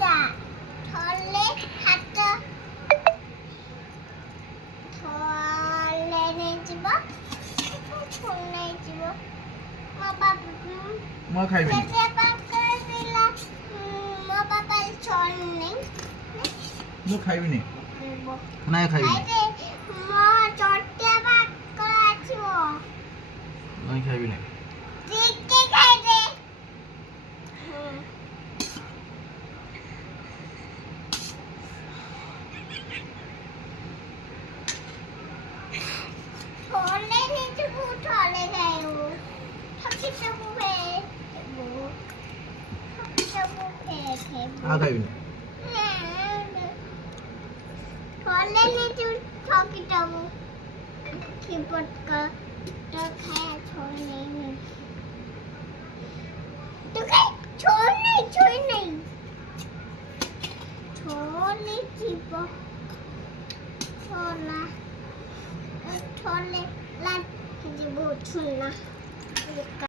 जा थोले हाथ थोले नहीं जीवो फुल नहीं जीवो मो बाबा ମୁଁ ଖାଇବିନି କେତେ ପାଖରେ ଥିଲା ମୋ ବାବା ଚଳନି ମୁଁ ଖାଇବିନି ନାଇଁ ଖାଇବିନି ଖାଇଦେ ମୋ ଚଟିଆ ପାଖରେ ଆସିବ ନାଇଁ ଖାଇବିନି ଟିକେ ଖାଇଦେ थोले नीचे थोले खायो थकी सब ଆଉ ଖାଇବିନି थोले नीचे थकी सब खिपट का तो खाया छोड़ नहीं तो खाए छोड़ नहीं जीवो छोड़ना छोड़ले ला जीवो छुना